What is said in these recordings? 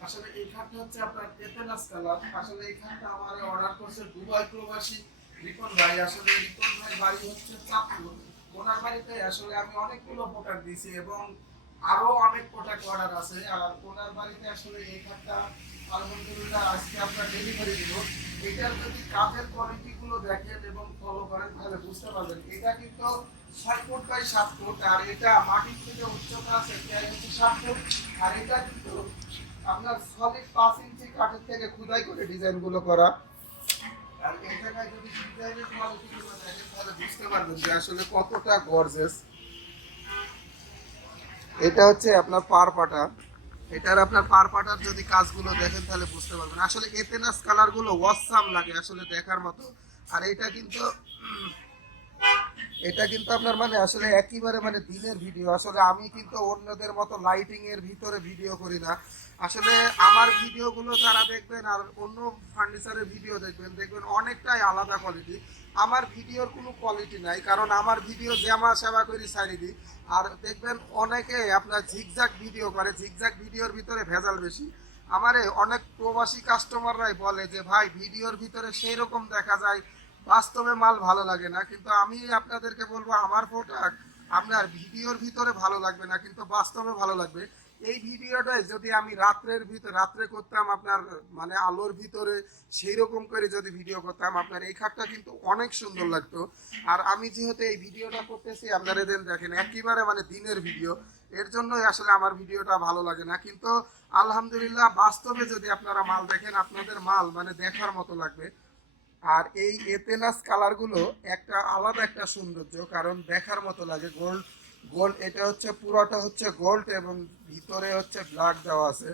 আসলে আমি হচ্ছে আপনার আসলে আমার অর্ডার করছে দুবাই প্রবাসী ভাই। আসলে ভাই বাড়ি হচ্ছে ওনার বাড়িতে আসলে আমি অনেকগুলো প্রোডাক্ট দিয়েছি এবং আরও অনেক প্রোডাক্ট অর্ডার আছে, আর ওনার বাড়িতে আসলে এই খাটটা আলহামদুলিল্লাহ আজকে আমরা ডেলিভারি দিব। এটার যদি কাজের কোয়ালিটি গুলো দেখেন এবং ফলো করেন, তাহলে বুঝতে পারবেন এটা কিন্তু ছয় ফুট বাই সাত ফুট, আর এটা মাটির থেকে উচ্চতা আছে প্রায় হচ্ছে সাত ফুট। আর এটা কিন্তু আপনার সলিড পাঁচ ইঞ্চি কাঠের থেকে খুদাই করে ডিজাইনগুলো করা। আর এই যদি ডিজাইনের কোয়ালিটি গুলো দেখেন, তাহলে বুঝতে পারবেন যে আসলে কতটা গর্জেস এটা হচ্ছে আপনার পার পাটা। এটার আপনার পার পাটার যদি কাজগুলো দেখেন তাহলে বুঝতে পারবেন। আসলে এতেনাস কালারগুলো ওয়াসাম লাগে আসলে দেখার মতো। আর এটা কিন্তু এটা কিন্তু আপনার মানে আসলে একেবারে মানে দিনের ভিডিও আসলে আমি কিন্তু অন্যদের মতো লাইটিং এর ভিতরে ভিডিও করি না। আসলে আমার ভিডিওগুলো যারা দেখবেন আর অন্য ফার্নিচারের ভিডিও দেখবেন দেখবেন অনেকটাই আলাদা কোয়ালিটি আমার ভিডিওর কোনো কোয়ালিটি নাই, কারণ আমার ভিডিও জামা সেবা করি সারি দিই। আর দেখবেন অনেকে আপনার ঝিকঝাক ভিডিও করে ঝিকঝাক ভিডিওর ভিতরে ভেজাল বেশি। আমারে অনেক প্রবাসী কাস্টমাররাই বলে যে, ভাই ভিডিওর ভিতরে সেই রকম দেখা যায় বাস্তবে মাল ভালো লাগে না, কিন্তু আমি আপনাদেরকে বলব, আমার প্রোডাক্ট আপনার ভিডিওর ভিতরে ভালো লাগবে না, কিন্তু বাস্তবে ভালো লাগবে। এই ভিডিওটাই যদি আমি রাত্রের ভিতরে রাত্রে করতাম আপনার মানে আলোর ভিতরে সেই রকম করে যদি ভিডিও করতাম, আপনার এই খাটটা কিন্তু অনেক সুন্দর লাগতো। আর আমি যেহেতু এই ভিডিওটা করতেছি, আপনারা দেন দেখেন, একেবারে মানে দিনের ভিডিও। এর জন্যই আসলে আমার ভিডিওটা ভালো লাগে না, কিন্তু আলহামদুলিল্লাহ বাস্তবে যদি আপনারা মাল দেখেন, আপনাদের মাল মানে দেখার মতো লাগবে। আর এই এতেনাস কালারগুলো একটা আলাদা একটা সৌন্দর্য, কারণ দেখার মতো লাগে। গোল্ড গোল্ড এটা হচ্ছে, পুরোটা হচ্ছে গোল্ড এবং ভিতরে হচ্ছে ব্ল্যাক দেওয়া আছে।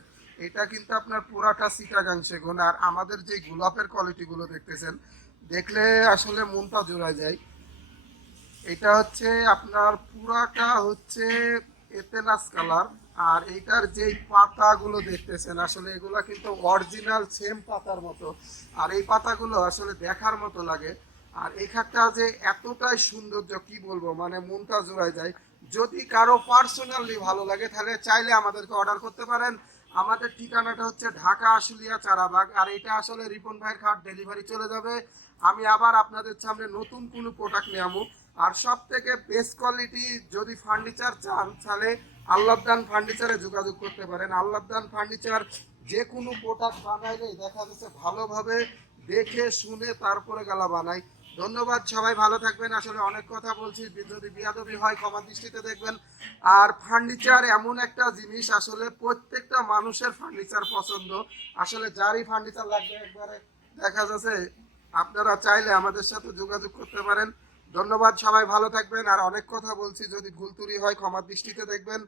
এটা কিন্তু আপনার পুরাটা সিটাগাং সেগুন। আর আমাদের যে গোলাপের কোয়ালিটিগুলো দেখতেছেন, দেখলে আসলে মনটা জোড়ায় যায়। এটা হচ্ছে, আপনার পুরাটা হচ্ছে এতেনাস কালার আর এইটার যেই পাতাগুলো দেখতেছেন, আসলে এগুলো কিন্তু অরিজিনাল সেম পাতার মতো। আর এই পাতাগুলো আসলে দেখার মতো লাগে। আর এই খাটটা যে এতটাই সৌন্দর্য, কি বলব মানে মনটা জোড়ায় যায়। যদি কারও পার্সোনালি ভালো লাগে, তাহলে চাইলে আমাদেরকে অর্ডার করতে পারেন। আমাদের ঠিকানাটা হচ্ছে ঢাকা আশুলিয়া চারাবাগ। আর এটা আসলে রিপন ভাইয়ের খাট ডেলিভারি চলে যাবে। আমি আবার আপনাদের সামনে নতুন কোনো প্রোডাক্ট নিয়ে আমু আর সব থেকে বেস্ট কোয়ালিটি যদি ফার্নিচার চান, তাহলে আল্লাহদান ফার্নিচারে যোগাযোগ করতে পারেন। আল্লাহদান ফার্নিচার যে কোনো প্রোডাক্ট বানাইলেই দেখা যাচ্ছে ভালোভাবে দেখে, শুনে তারপরে গালা বানাই ধন্যবাদ সবাই, ভালো থাকবেন। আসলে অনেক কথা বলছি যদি বিয়াদবি হয়, ক্ষমা দৃষ্টিতে দেখবেন। আর ফার্নিচার এমন একটা জিনিস, আসলে প্রত্যেকটা মানুষের ফার্নিচার পছন্দ। আসলে যারই ফার্নিচার লাগবে, একবারে দেখা যাচ্ছে আপনারা চাইলে আমাদের সাথে যোগাযোগ করতে পারেন। ধন্যবাদ সবাই ভালো থাকবেন। আর অনেক কথা বলছি যদি ভুল হয় ক্ষমার দৃষ্টিতে দেখবেন।